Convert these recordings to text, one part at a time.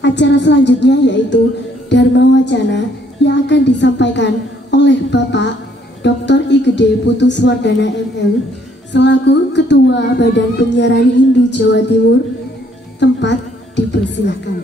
Acara selanjutnya yaitu Dharma Wacana yang akan disampaikan oleh Bapak Dr. I Gede Putuswardana MM selaku Ketua Badan Penyiaran Hindu Jawa Timur. Tempat dipersilahkan.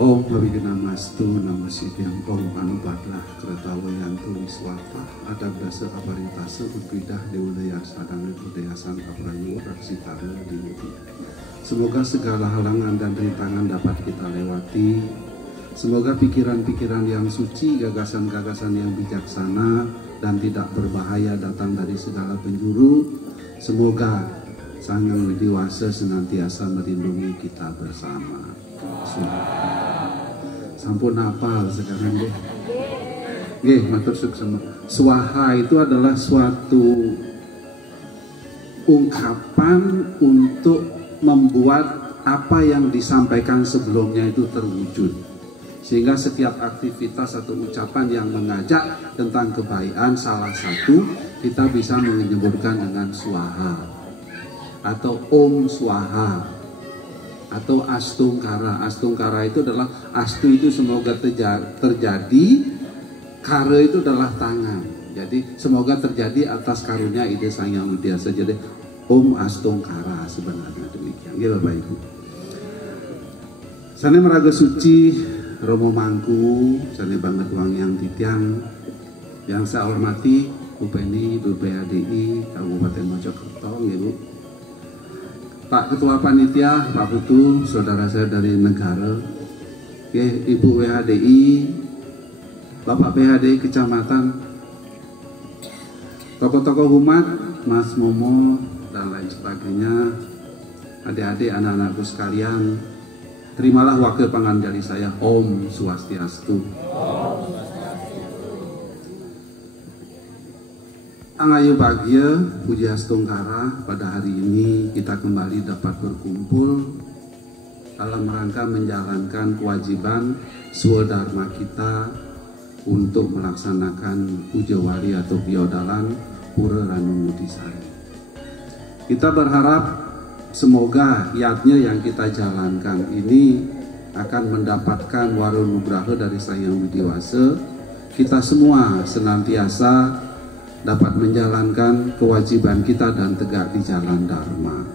Om Pabigana Mastu Namo Siddhyam Om Anubadlah Kretawayantu Wiswata Ada Dasa Aparitasa Berpidah Dewudaya Sadana Budayasan Aprayu Raksitarna Dimuti. Semoga segala halangan dan rintangan dapat kita lewati. Semoga pikiran-pikiran yang suci, gagasan-gagasan yang bijaksana dan tidak berbahaya datang dari segala penjuru. Semoga Sang Yang Widiwasa senantiasa melindungi kita bersama. Sampun hafal sekarang deh. Matur suksema. Swaha itu adalah suatu ungkapan untuk membuat apa yang disampaikan sebelumnya itu terwujud. Sehingga setiap aktivitas atau ucapan yang mengajak tentang kebaikan, salah satu kita bisa menyebutkan dengan swaha atau om swaha atau astungkara. Astungkara itu adalah astu itu semoga terjadi, kara itu adalah tangan. Jadi semoga terjadi atas karunia ide Sang Yang Widiwasa. Jadi om astungkara sebenarnya demikian. Ya Bapak Ibu. Sane meraga suci Romo Mangku, sane banget wang yang titiang yang saya hormati Upeni BPADI Kabupaten Mojokerto, Ibu. Pak Ketua Panitia, Pak Putu, saudara saya dari negara, Ibu WHDI, Bapak PHDI Kecamatan, tokoh-tokoh umat, Mas Momo, dan lain sebagainya, adik-adik, anak-anakku sekalian, terimalah wakil panganjali saya, Om Swastiastu. Angayu bahagia, puji astungkara, pada hari ini kita kembali dapat berkumpul dalam rangka menjalankan kewajiban swadharma kita untuk melaksanakan puja wali atau biodalan Pura Ranumudisari. Kita berharap semoga yatnya yang kita jalankan ini akan mendapatkan warunugraha dari Sang Yang Widiwasa. Kita semua senantiasa dapat menjalankan kewajiban kita dan tegak di jalan Dharma.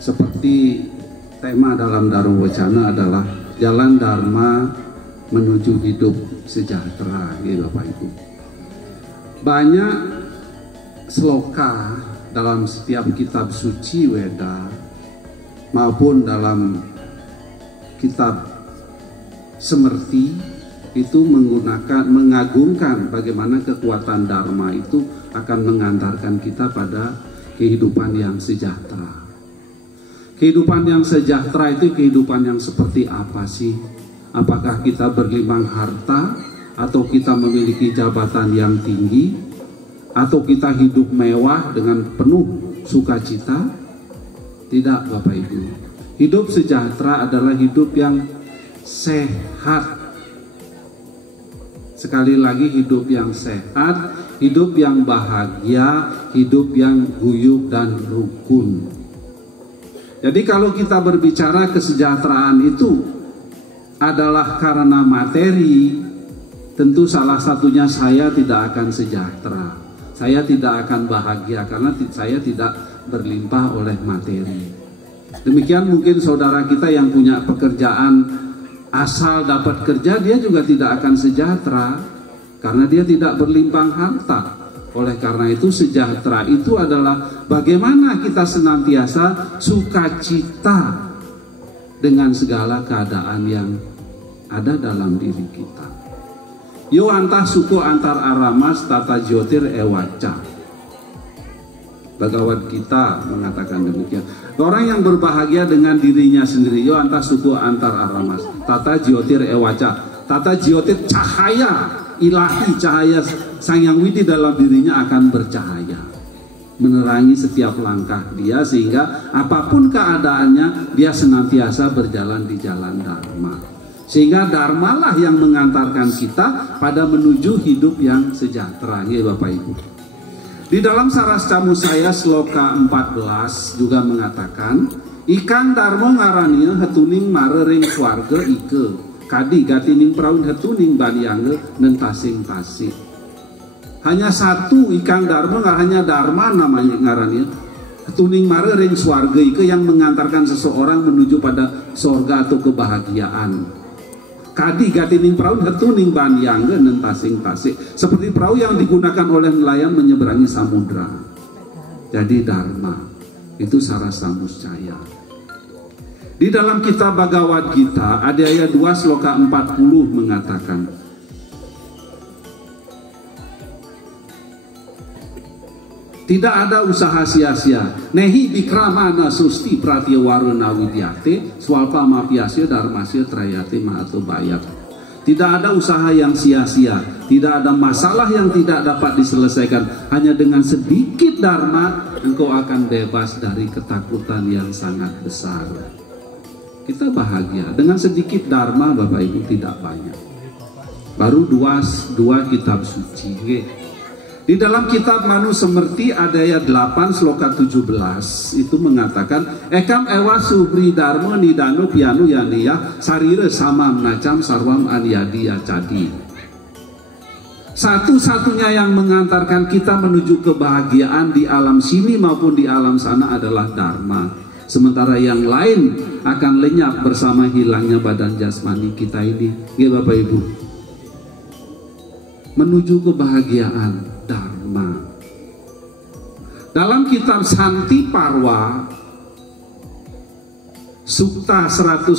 Seperti tema dalam Dharma Wacana adalah jalan Dharma menuju hidup sejahtera, ya Bapak Ibu. Banyak sloka dalam setiap kitab suci Weda maupun dalam kitab Semerti itu mengagungkan bagaimana kekuatan Dharma itu akan mengantarkan kita pada kehidupan yang sejahtera. Kehidupan yang sejahtera itu kehidupan yang seperti apa sih? Apakah kita berlimpah harta, atau kita memiliki jabatan yang tinggi, atau kita hidup mewah dengan penuh sukacita? Tidak, Bapak Ibu. Hidup sejahtera adalah hidup yang sehat. Sekali lagi, hidup yang sehat, hidup yang bahagia, hidup yang guyup dan rukun. Jadi kalau kita berbicara kesejahteraan itu adalah karena materi, tentu salah satunya saya tidak akan sejahtera. Saya tidak akan bahagia karena saya tidak berlimpah oleh materi. Demikian mungkin saudara kita yang punya pekerjaan asal dapat kerja, dia juga tidak akan sejahtera karena dia tidak berlimpah harta. Oleh karena itu sejahtera itu adalah bagaimana kita senantiasa sukacita dengan segala keadaan yang ada dalam diri kita. Yo antah suku antar aramas tata jyotir ewaca. Bhagavad Gita mengatakan demikian. Orang yang berbahagia dengan dirinya sendiri, yo antah suku antar aramas tata jyotir ewaca. Tata jyotir cahaya ilahi, cahaya Sang Yang Widi dalam dirinya akan bercahaya, menerangi setiap langkah dia, sehingga apapun keadaannya dia senantiasa berjalan di jalan Dharma. Sehingga Dharma lah yang mengantarkan kita pada menuju hidup yang sejahtera, ya Bapak Ibu. Di dalam Saras Camu Saya sloka 14 juga mengatakan, ikan Dharma ngarania hetuning marering swarga ike, kadi gatining praun hetuning baniangge nentasing tasik. Hanya satu ikan Dharma, nggak hanya Dharma namanya ngarania, hetuning marering swarga ike, yang mengantarkan seseorang menuju pada sorga atau kebahagiaan. Kadi gatining perahu hetuning banyangge nentasing tasik, seperti perahu yang digunakan oleh nelayan menyeberangi samudra. Jadi Dharma itu sarasa muscaya. Di dalam kitab Bhagavad Gita ada ayat 2 sloka 40 mengatakan, tidak ada usaha sia-sia. Nehi bikramana susti pratyawaruna widyate swalpa mapiasya dharmasya trayate mahato bayat. Tidak ada usaha yang sia-sia, tidak ada masalah yang tidak dapat diselesaikan. Hanya dengan sedikit dharma engkau akan bebas dari ketakutan yang sangat besar. Kita bahagia dengan sedikit dharma, Bapak Ibu, tidak banyak. Baru dua kitab suci. Di dalam kitab Manu Semerti ada ayat 8 sloka 17 itu mengatakan, ekam ewa subri dharma nidanu pianu yaniya sarire samam nacam sarwam aniyadiya cadi. Satu-satunya yang mengantarkan kita menuju kebahagiaan di alam sini maupun di alam sana adalah Dharma. Sementara yang lain akan lenyap bersama hilangnya badan jasmani kita ini. Ya Bapak Ibu, menuju kebahagiaan Dharma. Dalam kitab Santi Parwa Sukta 109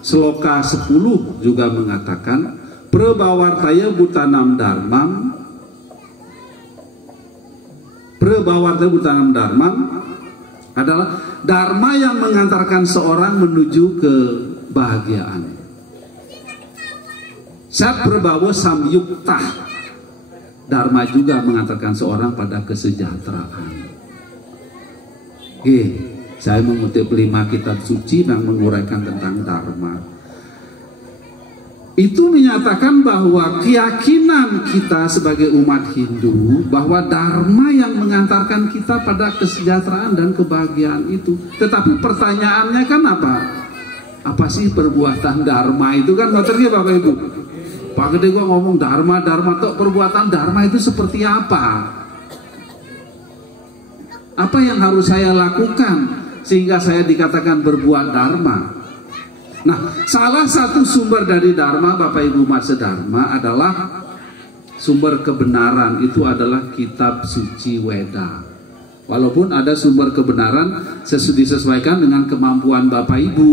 Sloka 10 juga mengatakan, Prabawartaya butanam dharmam, Prabawartaya butanam dharmam adalah dharma yang mengantarkan seorang menuju kebahagiaan. Sat Prabawa samyuktah, Dharma juga mengantarkan seorang pada kesejahteraan. Saya mengutip 5 kitab suci yang menguraikan tentang Dharma. Itu menyatakan bahwa keyakinan kita sebagai umat Hindu bahwa Dharma yang mengantarkan kita pada kesejahteraan dan kebahagiaan itu. Tetapi pertanyaannya kan apa? Apa sih perbuatan Dharma itu, kan motornya Bapak Ibu? Pak Gede gua ngomong Dharma tok, perbuatan Dharma itu seperti apa? Apa yang harus saya lakukan sehingga saya dikatakan berbuat Dharma? Nah, salah satu sumber dari Dharma, Bapak Ibu umat sedharma, adalah sumber kebenaran, itu adalah kitab suci Weda. Walaupun ada sumber kebenaran disesuaikan dengan kemampuan Bapak Ibu.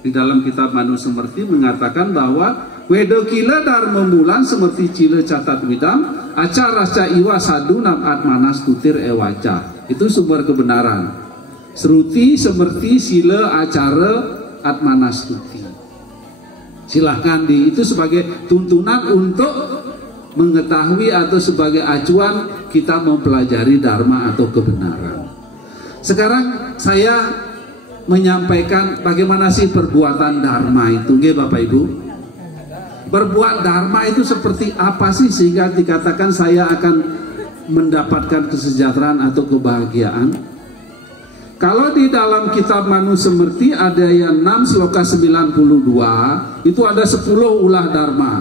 Di dalam kitab Manu Semerti mengatakan bahwa Wedo kila dharma mulan semerti cile catat widam acara ca iwa sadunam atmanas tutir ewaca. Itu sumber kebenaran. Seruti semerti sila acara atmanas tuti. Silahkan itu sebagai tuntunan untuk mengetahui atau sebagai acuan kita mempelajari dharma atau kebenaran. Sekarang saya menyampaikan bagaimana sih perbuatan dharma itu, Bapak Ibu. Berbuat dharma itu seperti apa sih sehingga dikatakan saya akan mendapatkan kesejahteraan atau kebahagiaan? Kalau di dalam kitab Manu Semerti ada yang 6 sloka 92 itu ada 10 ulah dharma.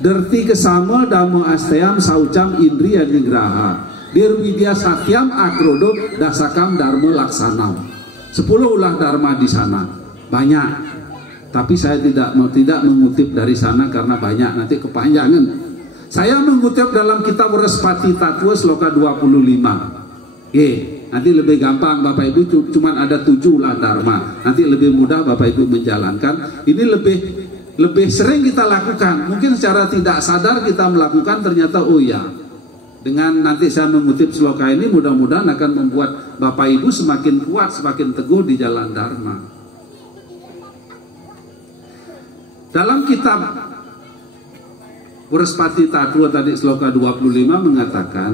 Derti kesama damo asteam saucam indriya nigraha dirwidya satyam akrodo dasakam dharma laksanam. 10 ulah dharma di sana banyak. Tapi saya tidak mengutip dari sana karena banyak, nanti kepanjangan. Saya mengutip dalam kitab Respati Tatwa sloka 25. Nanti lebih gampang Bapak Ibu, cuman ada 7 ulah dharma. Nanti lebih mudah Bapak Ibu menjalankan. Ini lebih sering kita lakukan. Mungkin secara tidak sadar kita melakukan, ternyata oh ya. Dengan nanti saya mengutip sloka ini, mudah-mudahan akan membuat Bapak Ibu semakin kuat, semakin teguh di jalan dharma. Dalam kitab Puraspati Tattwa tadi sloka 25 mengatakan,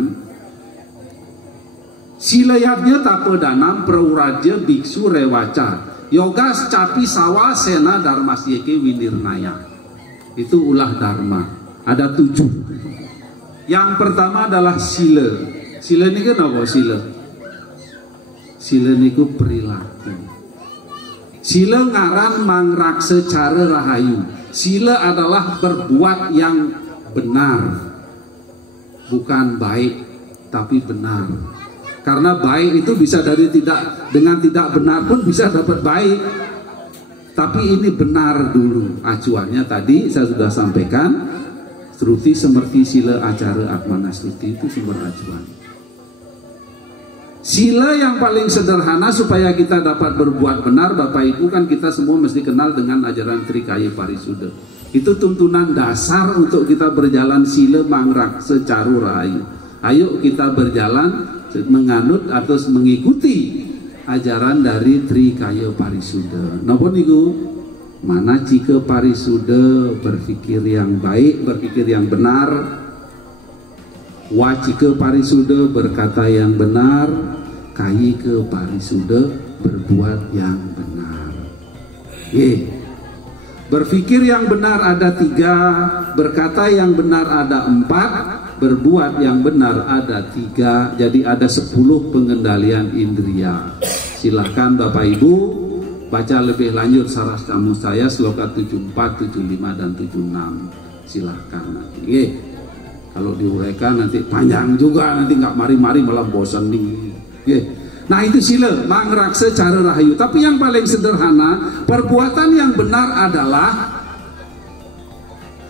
silayatnya tapedanam prauraja biksu rewaca yoga capi sawa sena dharmasyeke winirnaya. Itu ulah dharma. Ada 7. Yang pertama adalah sila. Sila ini kan apa sila? Sila niku perilaku. Sila ngaran mangrak secara rahayu. Sila adalah berbuat yang benar, bukan baik tapi benar. Karena baik itu bisa dengan tidak benar pun bisa dapat baik. Tapi ini benar dulu. Acuannya tadi saya sudah sampaikan, Struti semerti sila acara Atmana Struti itu sumber acuan. Sila yang paling sederhana supaya kita dapat berbuat benar, Bapak Ibu, kan kita semua mesti kenal dengan ajaran Trikaya Parisuddha. Itu tuntunan dasar untuk kita berjalan sila mangrak secara rahayu. Ayo kita berjalan menganut atau mengikuti ajaran dari Trikaya Parisuddha. Napa niku? Mana jika Parisuddha berpikir yang baik, berpikir yang benar. Wacika Parisuddha berkata yang benar, Kayika Parisuddha berbuat yang benar. Berpikir yang benar ada 3, berkata yang benar ada 4, berbuat yang benar ada 3, jadi ada 10 pengendalian indria. Silahkan Bapak Ibu baca lebih lanjut saras tamu saya sloka 74, 75 dan 76. Silahkan nanti. Kalau diuraikan nanti panjang juga, nanti nggak mari-mari malah bosan nih. Nah itu sila mangrak secara rahayu. Tapi yang paling sederhana, perbuatan yang benar adalah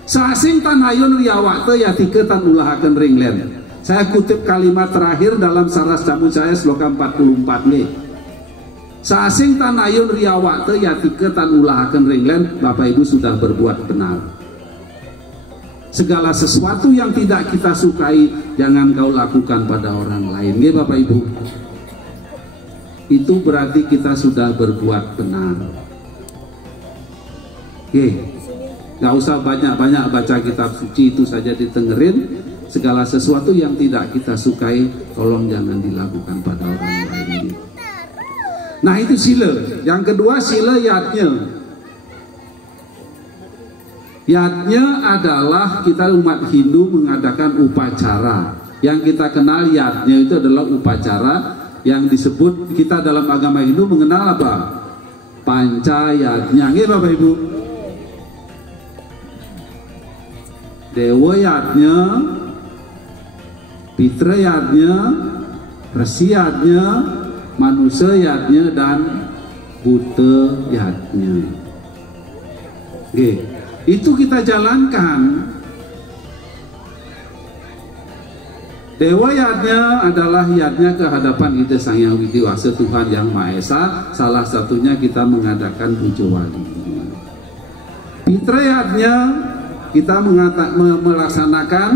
sasing tanayun riyawakte yatika tan ulahaken ringlen. Saya kutip kalimat terakhir dalam saras jamu saya sloka 44 nih. Sasing tanayun riyawakte yatika tan ulahaken ringlen. Bapak Ibu sudah berbuat benar. Segala sesuatu yang tidak kita sukai jangan kau lakukan pada orang lain. Ya Bapak Ibu, itu berarti kita sudah berbuat benar. Gak usah banyak-banyak baca kitab suci, itu saja ditengerin. Segala sesuatu yang tidak kita sukai tolong jangan dilakukan pada orang lain. Nah itu sila. Yang kedua sila yatnya. Yatnya adalah kita umat Hindu mengadakan upacara. Yang kita kenal yatnya itu adalah upacara yang disebut kita dalam agama Hindu mengenal apa? Pancayatnya. Nggih Bapak Ibu. Dewa yatnya, Pitra yatnya, Resi yatnya, Manusia yatnya dan Buddha yatnya. Nggih. Itu kita jalankan. Dewa yatnya adalah yatnya kehadapan Ida Sang Hyang Widiwasa Tuhan Yang Maha Esa. Salah satunya kita mengadakan puja wali. Pitra yatnya kita melaksanakan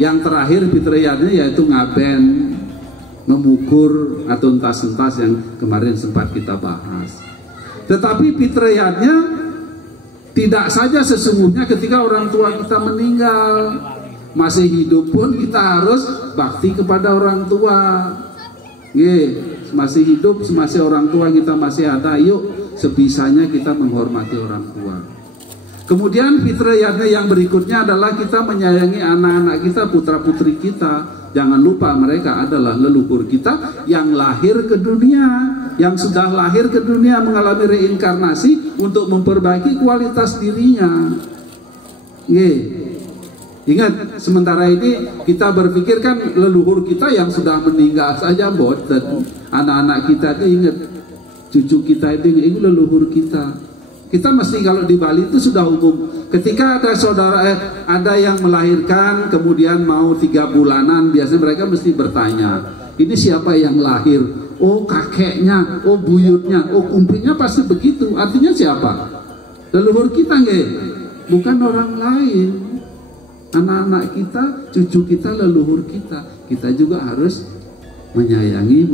yang terakhir Pitra yatnya yaitu ngaben, mengukur atau entas-entas yang kemarin sempat kita bahas. Tetapi Pitra yatnya tidak saja sesungguhnya ketika orang tua kita meninggal, masih hidup pun kita harus bakti kepada orang tua. Masih hidup, masih orang tua kita masih ada, yuk sebisanya kita menghormati orang tua. Kemudian fitrah yang berikutnya adalah kita menyayangi anak-anak kita, putra-putri kita. Jangan lupa mereka adalah leluhur kita yang lahir ke dunia, yang sudah lahir ke dunia mengalami reinkarnasi untuk memperbaiki kualitas dirinya. Ingat, sementara ini kita berpikir kan leluhur kita yang sudah meninggal saja boten. Anak-anak kita itu ingat, cucu kita itu ini leluhur kita. Kita mesti kalau di Bali itu sudah umum. Ketika ada saudara ada yang melahirkan kemudian mau 3 bulanan, biasanya mereka mesti bertanya, ini siapa yang lahir? Oh kakeknya, oh buyutnya, oh kumpinya, pasti begitu. Artinya siapa? Leluhur kita nggih? Bukan orang lain. Anak-anak kita, cucu kita, leluhur kita. Kita juga harus menyayangi,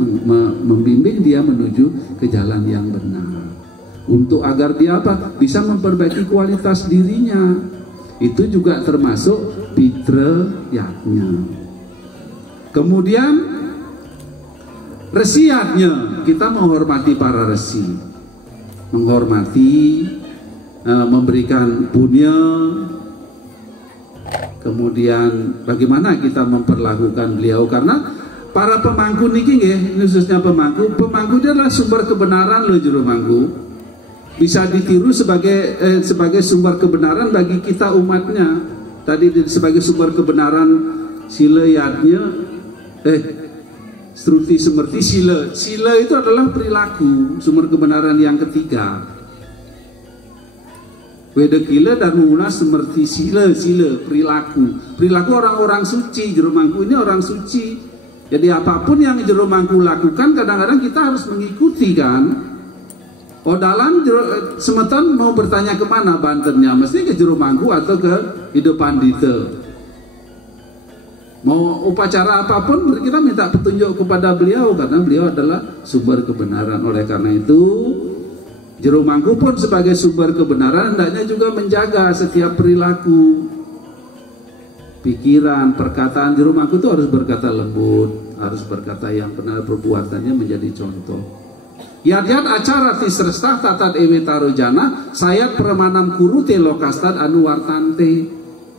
membimbing dia menuju ke jalan yang benar. Untuk agar dia apa? Bisa memperbaiki kualitas dirinya. Itu juga termasuk fitriyatnya. Kemudian resiyatnya, kita menghormati para resi, menghormati, memberikan punya. Kemudian bagaimana kita memperlakukan beliau, karena para pemangku niki nggih, khususnya pemangku dia adalah sumber kebenaran loh juru mangku. Bisa ditiru sebagai sumber kebenaran bagi kita umatnya. Tadi sebagai sumber kebenaran sila yatnya, struti semerti sila. Sila itu adalah perilaku, sumber kebenaran yang ketiga. Wedekila dan mula semerti sila perilaku orang-orang suci. Juru mangku ini orang suci. Jadi apapun yang juru mangku lakukan, kadang-kadang kita harus mengikuti kan. Odalan semeton mau bertanya kemana banternya, mesti ke juru mangku atau ke hidup pandita. Mau upacara apapun kita minta petunjuk kepada beliau, karena beliau adalah sumber kebenaran. Oleh karena itu juru mangku pun sebagai sumber kebenaran hendaknya juga menjaga setiap perilaku, pikiran, perkataan. Juru mangku itu harus berkata lembut, harus berkata yang benar, perbuatannya menjadi contoh. Yat-yat acara tisrestah tatat ewe tarojana sayat permanam kuru te lokastad anu wartante.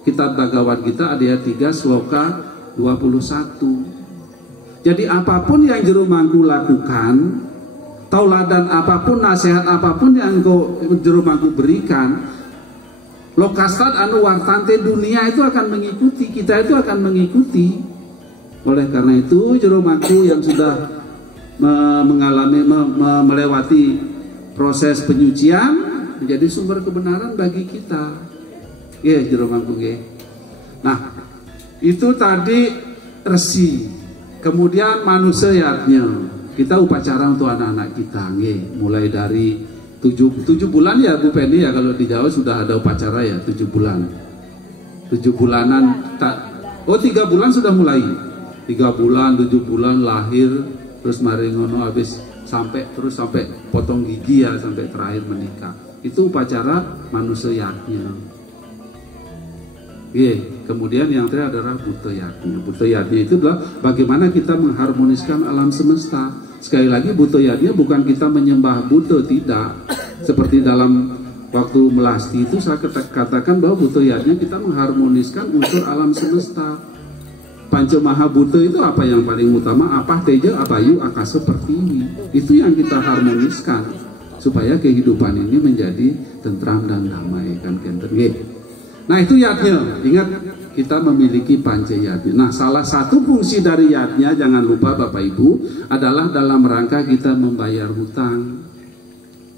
Kitab Bhagavad Gita ayat 3 sloka 21. Jadi apapun yang juru mangku lakukan, tauladan apapun, nasihat apapun yang juru mangku berikan, lokastad anu wartante, dunia itu akan mengikuti, kita itu akan mengikuti. Oleh karena itu juru mangku yang sudah melewati proses penyucian menjadi sumber kebenaran bagi kita. Ya, juru mangku nggih. Nah, itu tadi resi. Kemudian manusiatnya, kita upacara untuk anak-anak kita nggih, mulai dari 7 bulan ya Bu Penny ya, kalau di Jawa sudah ada upacara ya 7 bulan. 7 bulanan 3 bulan sudah mulai. 3 bulan, 7 bulan lahir, terus mari ngono habis sampai potong gigi ya, sampai terakhir menikah. Itu upacara manusiatnya. Kemudian yang terakhir adalah butoyatnya. Butoyatnya itu adalah bagaimana kita mengharmoniskan alam semesta. Sekali lagi butoyatnya bukan kita menyembah Buddha, tidak. Seperti dalam waktu melasti itu saya katakan bahwa butoyatnya kita mengharmoniskan unsur alam semesta. Panca Mahabhuta itu apa yang paling utama? Apa teja, apayu, akasa, pertiwi. Itu yang kita harmoniskan supaya kehidupan ini menjadi tentram dan damai kan kenten. Nah itu yatnya. Ingat kita memiliki panca yatnya. Nah salah satu fungsi dari yatnya, jangan lupa Bapak Ibu, adalah dalam rangka kita membayar hutang.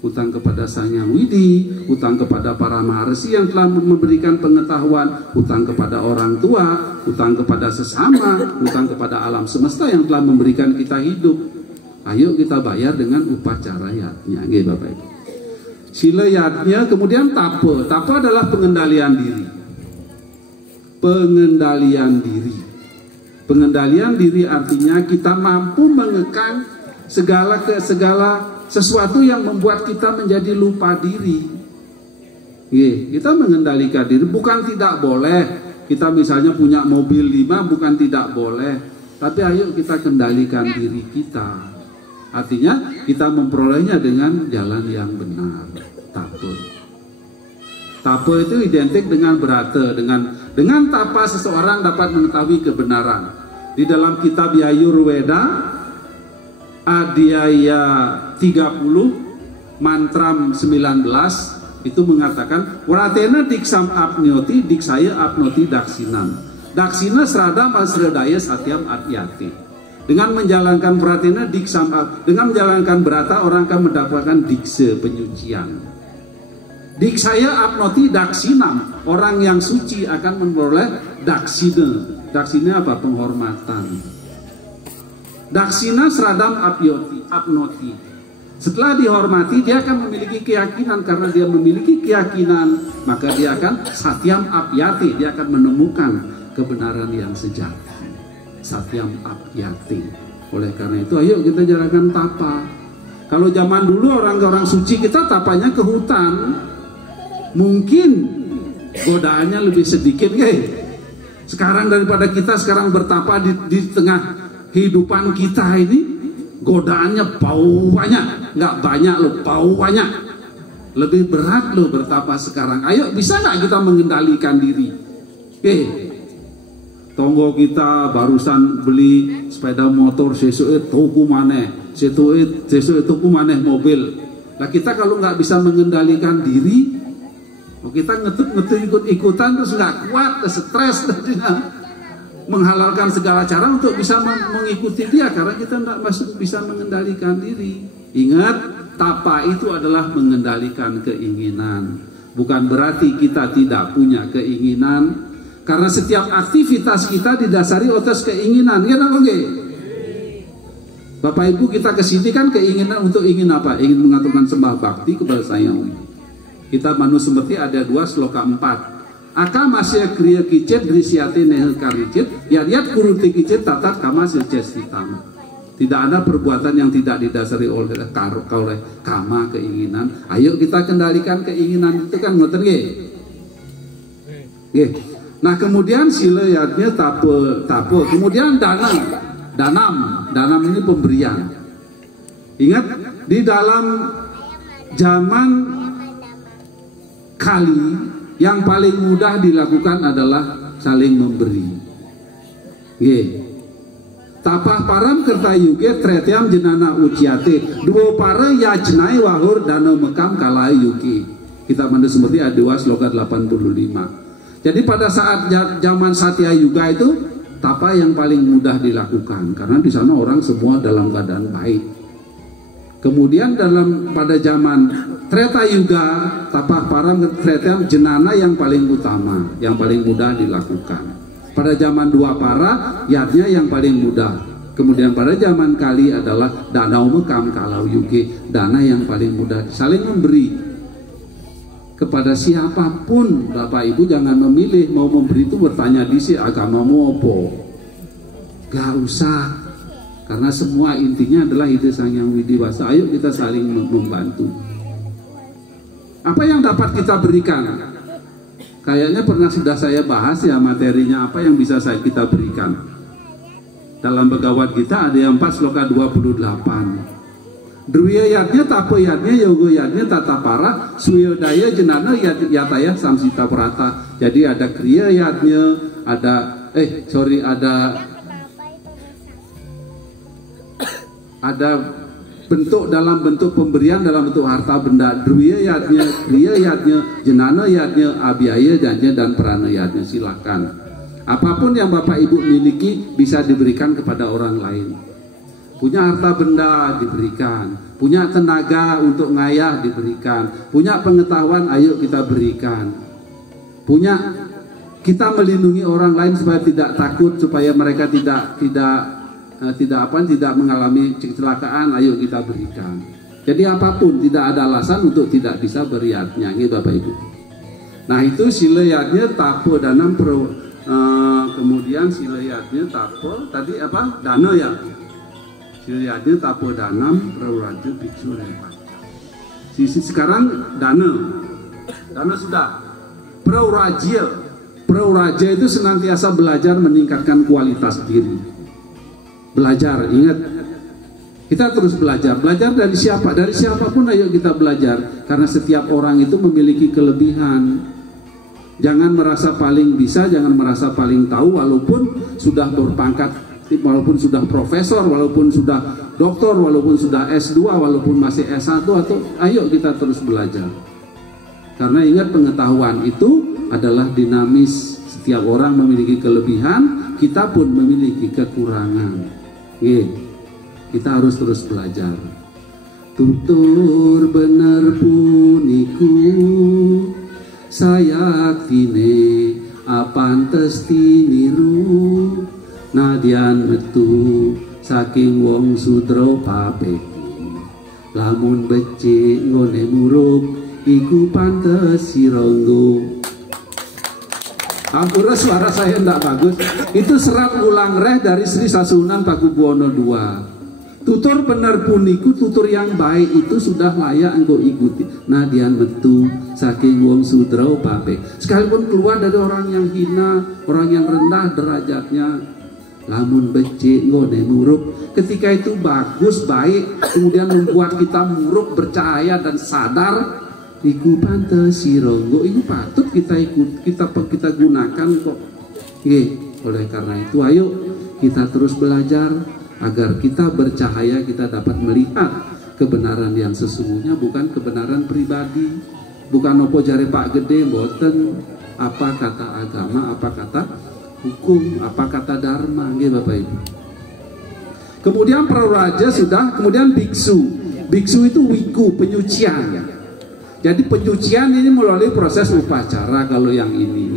Hutang kepada Sang Hyang Widi, hutang kepada para maharsi yang telah memberikan pengetahuan, hutang kepada orang tua, hutang kepada sesama, hutang kepada alam semesta yang telah memberikan kita hidup. Ayo kita bayar dengan upacara yatnya, nggih Bapak Ibu. Sila yatnya, kemudian tapa. Tapa adalah pengendalian diri. Pengendalian diri. Pengendalian diri artinya kita mampu mengekang segala sesuatu yang membuat kita menjadi lupa diri. Kita mengendalikan diri, bukan tidak boleh. Kita misalnya punya mobil 5, bukan tidak boleh. Tapi ayo kita kendalikan diri kita. Artinya kita memperolehnya dengan jalan yang benar. Tapa. Tapa itu identik dengan berata. Dengan tapa seseorang dapat mengetahui kebenaran. Di dalam kitab Yayurveda Adhyaya 30 mantram 19 itu mengatakan Waratena diksam apnyoti diksaya apnoti daksinam. Daksina serada masredaya satyam atyati. Dengan menjalankan Waratena diksam dengan menjalankan berata orang akan mendapatkan dikse, penyucian. Diksaya apnoti daksinam, orang yang suci akan memperoleh daksina. Daksina apa? Penghormatan. Daksina Sradam Apnoti. Setelah dihormati, dia akan memiliki keyakinan. Karena dia memiliki keyakinan, maka dia akan Satyam Apyati. Dia akan menemukan kebenaran yang sejati. Satyam Apyati. Oleh karena itu, ayo kita jalankan tapa. Kalau zaman dulu orang-orang suci kita tapanya ke hutan, mungkin godaannya lebih sedikit, Sekarang daripada kita sekarang bertapa di tengah kehidupan kita ini, godaannya banyak, nggak banyak loh, banyak. Lebih berat loh bertapa sekarang. Ayo, bisa nggak kita mengendalikan diri? Tonggo kita barusan beli sepeda motor, sesuai tuku maneh, sesuai tuku maneh mobil. Nah kita kalau nggak bisa mengendalikan diri, kita ikut-ikutan terus nggak kuat, stres, menghalalkan segala cara untuk bisa mengikuti dia karena kita nggak masih bisa mengendalikan diri. Ingat, tapa itu adalah mengendalikan keinginan. Bukan berarti kita tidak punya keinginan. Karena setiap aktivitas kita didasari atas keinginan, Bapak Ibu, kita kesini kan keinginan untuk ingin apa? Ingin mengaturkan sembah bakti kepada Sang Hyang Widi. Kita Manusmriti ada 2 sloka 4. Aka masya kriya kicet drisyate nehe karicit, yat kuruti kicet tatat kama secestitama. Tidak ada perbuatan yang tidak didasari oleh kama, keinginan. Ayo kita kendalikan keinginan itu kan, ngoten nggih. Nah kemudian sila yatnya tape, kemudian danam ini pemberian. Ingat, di dalam zaman kali yang paling mudah dilakukan adalah saling memberi. Tapah param kertayuke tretiam jenana uciate dua para yajnai wahur dano mekam kalai yuki. Kita Manusmriti ada 2 sloka 85. Jadi pada saat zaman Satya Yuga itu tapa yang paling mudah dilakukan karena di sana orang semua dalam keadaan baik. Kemudian pada zaman Treta Yuga, tapa param tretiam jenana yang paling utama, yang paling mudah dilakukan. Pada zaman Dwapara, yatnya yang paling mudah. Kemudian pada zaman Kali adalah danau mekam kalau yuki, dana yang paling mudah, saling memberi. Kepada siapapun, Bapak Ibu jangan memilih mau memberi itu bertanya disi agamamu apa. Gak usah, karena semua intinya adalah ide Sang Hyang Widi Wasa. Ayo kita saling membantu. Apa yang dapat kita berikan? Kayaknya sudah saya bahas ya materinya apa yang bisa kita berikan. Dalam Bhagavad Gita ada yang 4 sloka 28. Druya yatnya tapo yatnya yogo yatnya tata para suyodaya jenana yataya samsita prata. Jadi ada kriya yatnya, ada bentuk dalam bentuk pemberian dalam bentuk harta benda. Druya yatnya, kriya yatnya, jenana yatnya, abiyaya yatnya, dan prana yatnya. Silakan. Apapun yang Bapak Ibu miliki bisa diberikan kepada orang lain. Punya harta benda diberikan, punya tenaga untuk ngayah diberikan, punya pengetahuan ayo kita berikan, punya kita melindungi orang lain supaya tidak takut, supaya mereka tidak mengalami kecelakaan, ayo kita berikan. Jadi apapun tidak ada alasan untuk tidak bisa beriatnya, gitu Bapak Ibu. Nah itu silayatnya tapo danam kemudian silayatnya tapo tadi apa dana ya. Silayatnya tapo danam prauraja biksu repa. Sisi sekarang dana sudah. Prauraja itu senantiasa belajar meningkatkan kualitas diri. Belajar, ingat, kita terus belajar dari siapa? Dari siapapun ayo kita belajar. Karena setiap orang itu memiliki kelebihan. Jangan merasa paling bisa, jangan merasa paling tahu walaupun sudah berpangkat, walaupun sudah profesor, walaupun sudah doktor, walaupun sudah S2, walaupun masih S1, atau ayo kita terus belajar. Karena ingat, pengetahuan itu adalah dinamis. Setiap orang memiliki kelebihan, kita pun memiliki kekurangan. Kita harus terus belajar. Tutur bener puniku sayaktine apantes tiniru nadyan metu saking wong sudra papeki, lamun becik ngone murup iku pantes siranggo. Ampura suara saya tidak bagus. Itu serat ulang reh dari Sri Sasunan Pakubuwono II. Tutur bener puniku, tutur yang baik itu sudah layak engkau ikuti. Nadian metu saking wong sudra pape. Sekalipun keluar dari orang yang hina, orang yang rendah derajatnya, lamun becik ngone murup. Ketika itu bagus, baik, kemudian membuat kita murup, bercahaya dan sadar, iku pantes sirangga, itu patut kita ikut, kita gunakan kok. Oleh karena itu ayo kita terus belajar agar kita bercahaya, kita dapat melihat kebenaran yang sesungguhnya, bukan kebenaran pribadi, bukan opo jare Pak Gede mboten apa kata agama, apa kata hukum, apa kata dharma, nggih Bapak Ibu. Kemudian prauraja sudah, kemudian biksu. Biksu itu wiku, penyucian. Jadi penyucian ini melalui proses upacara. Kalau yang ini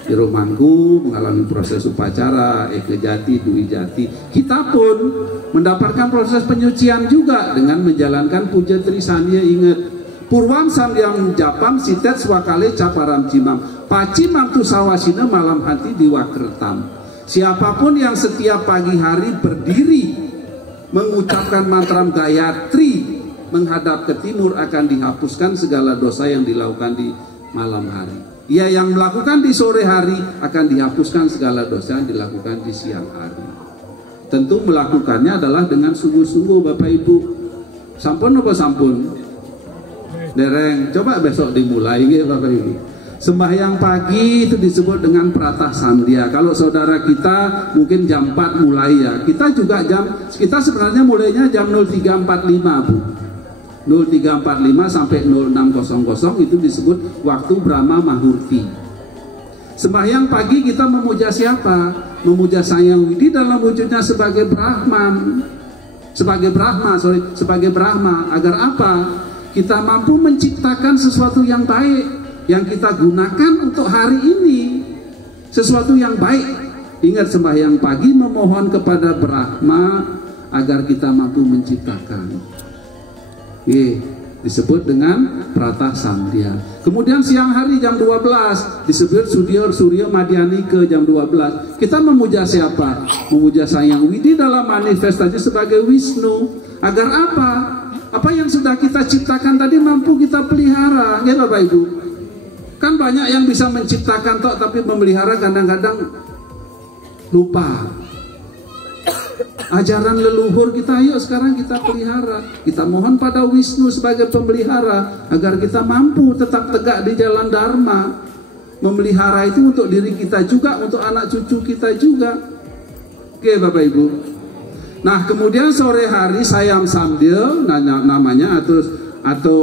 di rumahku mengalami proses upacara, Eke Jati, Dwi Jati. Kita pun mendapatkan proses penyucian juga dengan menjalankan puja Trisania. Ingat, Purwam Samyang Japam Sitet Swakale Caparam Cimam Pacimam tu sawasina malam hati di Wakretam. Siapapun yang setiap pagi hari berdiri mengucapkan mantra Gayatri menghadap ke timur akan dihapuskan segala dosa yang dilakukan di malam hari. Ia yang melakukan di sore hari akan dihapuskan segala dosa yang dilakukan di siang hari. Tentu melakukannya adalah dengan sungguh-sungguh Bapak Ibu. Sampun apa sampun? Dereng, coba besok dimulai ya Bapak Ibu. Sembahyang pagi itu disebut dengan Pratah Sandhya. Kalau saudara kita mungkin jam 4 mulai ya. Kita juga kita sebenarnya mulainya jam 03.45 Bu. 03.45 sampai 06.00 itu disebut waktu Brahma Mahurti. Sembahyang pagi kita memuja siapa? Memuja Sang Hyang Widi dalam wujudnya sebagai Brahman. Sebagai Brahma. Agar apa? Kita mampu menciptakan sesuatu yang baik yang kita gunakan untuk hari ini, sesuatu yang baik. Ingat, sembahyang pagi memohon kepada Brahma agar kita mampu menciptakan. Disebut dengan Pratah Sandhya. Kemudian siang hari jam 12 disebut Surya Madhyani ke jam 12. Kita memuja siapa? Memuja Sang Hyang Widi dalam manifestasi sebagai Wisnu. Agar apa? Apa yang sudah kita ciptakan tadi mampu kita pelihara, ya Bapak Ibu. Kan banyak yang bisa menciptakan tok, tapi memelihara kadang-kadang lupa. Ajaran leluhur kita, yuk sekarang kita pelihara. Kita mohon pada Wisnu sebagai pemelihara agar kita mampu tetap tegak di jalan Dharma. Memelihara itu untuk diri kita juga, untuk anak cucu kita juga. Oke Bapak Ibu. Nah kemudian sore hari Sayam Sambil namanya, atau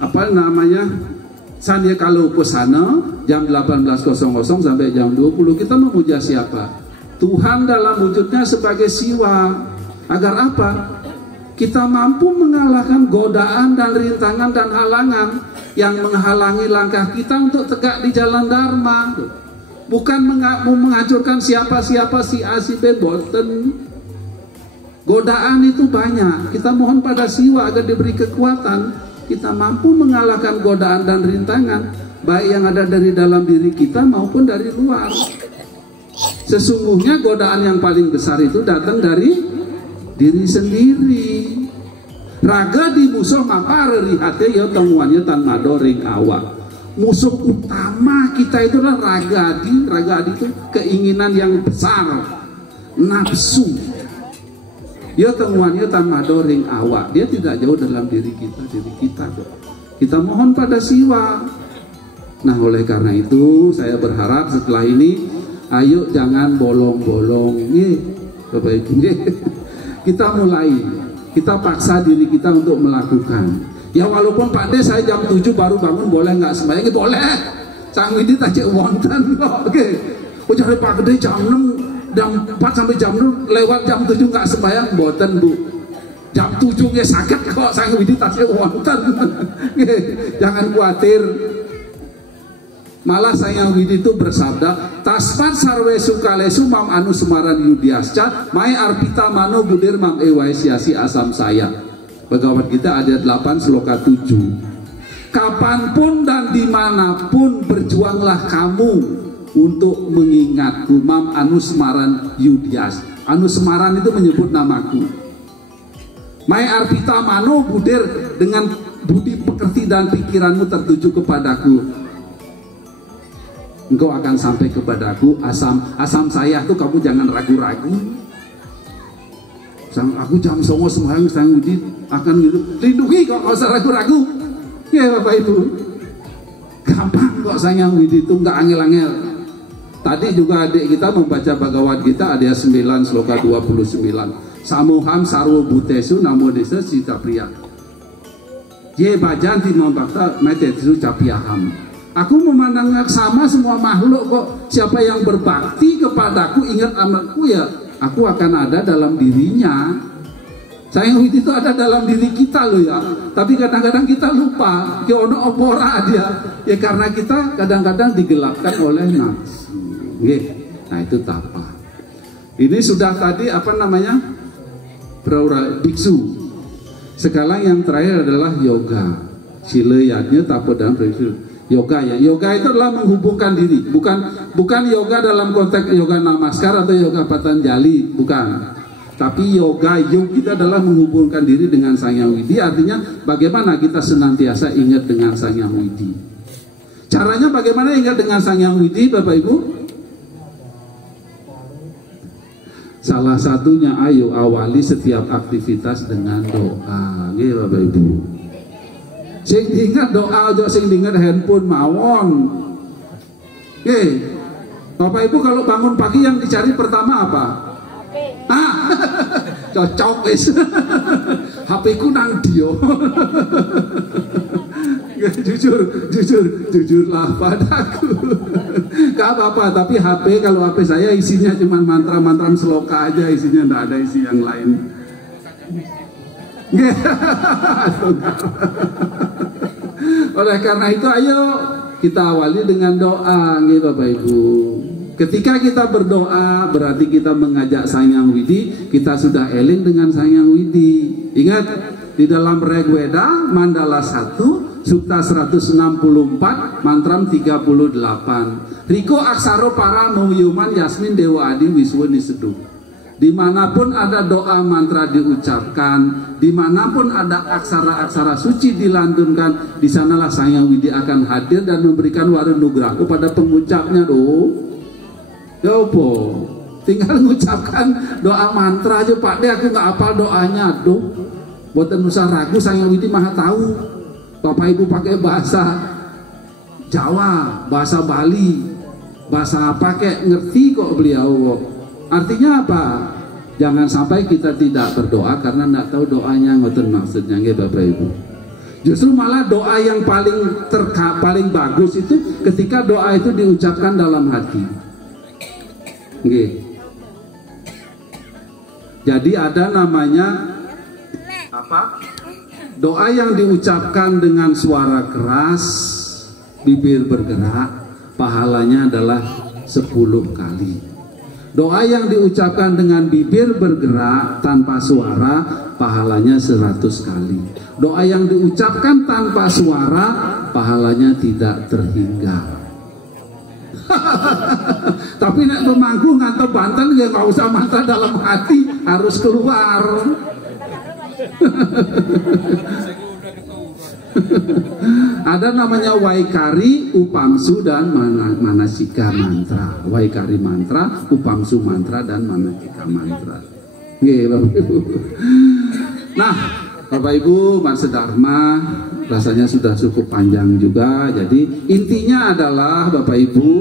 apa namanya, Sandhya Kala Upasana jam 18.00 sampai jam 20 kita memuja siapa? Tuhan dalam wujudnya sebagai Siwa. Agar apa? Kita mampu mengalahkan godaan dan rintangan dan halangan yang menghalangi langkah kita untuk tegak di jalan Dharma. Bukan menghancurkan siapa-siapa, si A, si B, boten. Godaan itu banyak. Kita mohon pada Siwa agar diberi kekuatan. Kita mampu mengalahkan godaan dan rintangan, baik yang ada dari dalam diri kita maupun dari luar. Sesungguhnya godaan yang paling besar itu datang dari diri sendiri. Raga di musuh maka rerihate ya temuannya tan madoring awak. Musuh utama kita itu adalah ragadi. Ragadi itu keinginan yang besar, nafsu. Ya temuannya tan madoring awak. Dia tidak jauh dalam diri kita. Kita mohon pada Siwa. Nah oleh karena itu saya berharap setelah ini ayo jangan bolong-bolong. Bapak Ibu, kita mulai. Kita paksa diri kita untuk melakukan. Ya walaupun Pak De saya jam 7 baru bangun, boleh nggak sembahyang? Boleh. Sang Widi tak cek wonten kok. Oke. Cari Pak De jam 6 jam 4 sampai jam 6 lewat jam 7 nggak sembahyang, boten Bu. Jam 7 nggak sakit kok, Sang Widi tasnya wonten. Jangan khawatir. Malah Sang Hyang Widi itu bersabda, taspat sarwesu kalesu mam anu semaran yudiasca, mai arpita mano budir mam ewaisiasi asam saya. Bhagavad Gita ayat 8 sloka 7. Kapanpun dan dimanapun berjuanglah kamu untuk mengingatku mam anu semaran yudias. Anu semaran itu menyebut namaku. Mai arpita mano budir dengan budi pekerti dan pikiranmu tertuju kepadaku. Engkau akan sampai kepadaku. Asam saya tuh kamu jangan ragu-ragu. Aku jam 09.00 sembahyang Sang Widi akan gitu. Lindungi kok, gak usah ragu-ragu. Ya Bapak Ibu, gampang kok Sang Hyang Widi itu, nggak angel-angel. Tadi juga adik kita membaca Bhagavad Gita ayat 9 sloka 29. Samuham sarwo butesu namo desa sita priya. Ye bajanti membakta metesu capiyaham. Aku memandang sama semua makhluk kok. Siapa yang berbakti kepadaku, ingat amalku, ya aku akan ada dalam dirinya. Sang Hyang Widi itu ada dalam diri kita loh ya. Tapi kadang-kadang kita lupa. Kiono opora dia. Ya karena kita kadang-kadang digelapkan oleh nafsu. Nah itu tapa. Ini sudah tadi apa namanya? Biksu. Sekarang yang terakhir adalah yoga. Sila yadnya tapa dan biksu. Yoga ya, yoga itu adalah menghubungkan diri, bukan yoga dalam konteks yoga namaskar atau yoga Patanjali, bukan. Tapi yoga kita adalah menghubungkan diri dengan Sang Hyang Widi. Artinya bagaimana kita senantiasa ingat dengan Sang Hyang Widi. Caranya bagaimana ingat dengan Sang Hyang Widi, Bapak Ibu? Salah satunya, ayo awali setiap aktivitas dengan doa, gitu Bapak Ibu. Sing diingat doa aja, sing diingat handphone mawon. Bapak Ibu kalau bangun pagi yang dicari pertama apa? Cocok wis. HP ku nang dia. Jujurlah padaku. Gak apa-apa, tapi HP kalau HP saya isinya cuma mantra-mantra seloka aja, isinya nggak ada isi yang lain. Oleh karena itu ayo kita awali dengan doa, gitu Bapak Ibu. Ketika kita berdoa berarti kita mengajak Sang Hyang Widi, kita sudah eling dengan Sang Hyang Widi. Ingat di dalam Rigveda Mandala 1 Sukta 164 mantram 38. Riko aksaro para nuhyuman yasmin dewa adi wiswa niseduh. Dimanapun ada doa mantra diucapkan, dimanapun ada aksara-aksara suci dilantunkan, di sanalah Sang Hyang Widi akan hadir dan memberikan warunugrah kepada pengucapnya. Yopo, tinggal mengucapkan doa mantra aja Pak De, aku nggak hafal doanya. Buatan usah ragu, Sang Hyang Widi maha tahu. Bapak Ibu pakai bahasa Jawa, bahasa Bali, bahasa apa kayak ngerti kok beliau. Artinya apa? Jangan sampai kita tidak berdoa karena tidak tahu doanya ngoten maksudnya, nggih Bapak Ibu. Justru malah doa yang paling bagus itu ketika doa itu diucapkan dalam hati. Nggih. Jadi ada namanya apa? Doa yang diucapkan dengan suara keras, bibir bergerak, pahalanya adalah 10 kali. Doa yang diucapkan dengan bibir bergerak tanpa suara, pahalanya 100 kali. Doa yang diucapkan tanpa suara, pahalanya tidak terhingga. Tapi nek pemangku ngantor Banten ya nggak usah mantra dalam hati, harus keluar. Ada namanya Waikari, Upamsu dan Manasika mantra. Waikari mantra, Upamsu mantra dan Manasika mantra. Nah, Bapak Ibu, Mas Dharma, rasanya sudah cukup panjang juga. Jadi intinya adalah Bapak Ibu,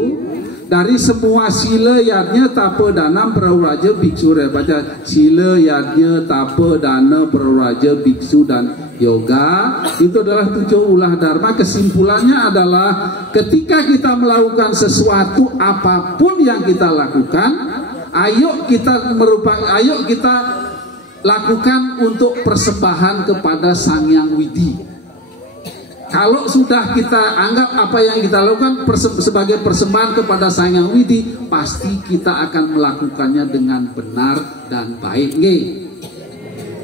dari semua sila yadnya tapa dana prauraja biksu, baca sila yadnya tapa dana prauraja biksu dan yoga, itu adalah 7 ulah dharma. Kesimpulannya adalah ketika kita melakukan sesuatu apapun yang kita lakukan, ayo kita lakukan untuk persembahan kepada Sang Hyang Widi. Kalau sudah kita anggap apa yang kita lakukan sebagai persembahan kepada Sang Hyang Widi, pasti kita akan melakukannya dengan benar dan baik.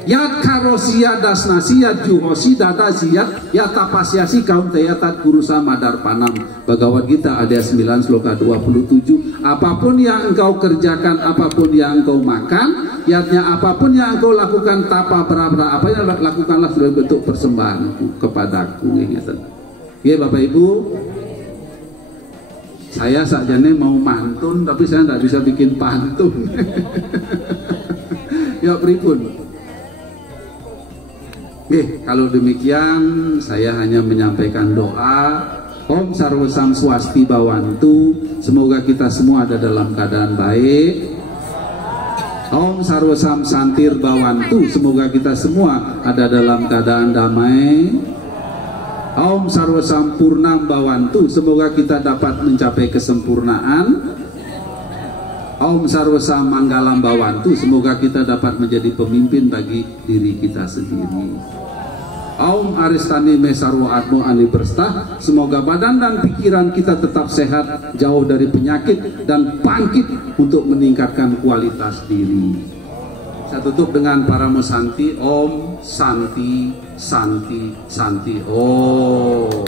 Yat karosia dasnasi yat juhosi dada ziyat yat tapasyasi kaum teyatat kurusa madar panam. Bhagavad Gita Adhyaya 9 sloka 27. Apapun yang engkau kerjakan, apapun yang engkau makan, yatnya apapun yang engkau lakukan, tapa berabra, apa yang lakukanlah sebagai bentuk persembahanku kepadaku. Ya Bapak Ibu, saya sakjane mau mantun tapi saya tidak bisa bikin pantun. Ya pripun. Kalau demikian saya hanya menyampaikan doa. Om Sarwo Sam Swasti Bawantu, semoga kita semua ada dalam keadaan baik. Om Sarwo Sam Santir Bawantu, semoga kita semua ada dalam keadaan damai. Om Sarwo Sam Purnam Bawantu, semoga kita dapat mencapai kesempurnaan. Om Sarwo Sam Manggalam Bawantu, semoga kita dapat menjadi pemimpin bagi diri kita sendiri. Om Aristani Mesarwo Atmo Ani Berstah, semoga badan dan pikiran kita tetap sehat, jauh dari penyakit, dan bangkit untuk meningkatkan kualitas diri. Saya tutup dengan Paramo Santi. Om Santi Santi Santi Om.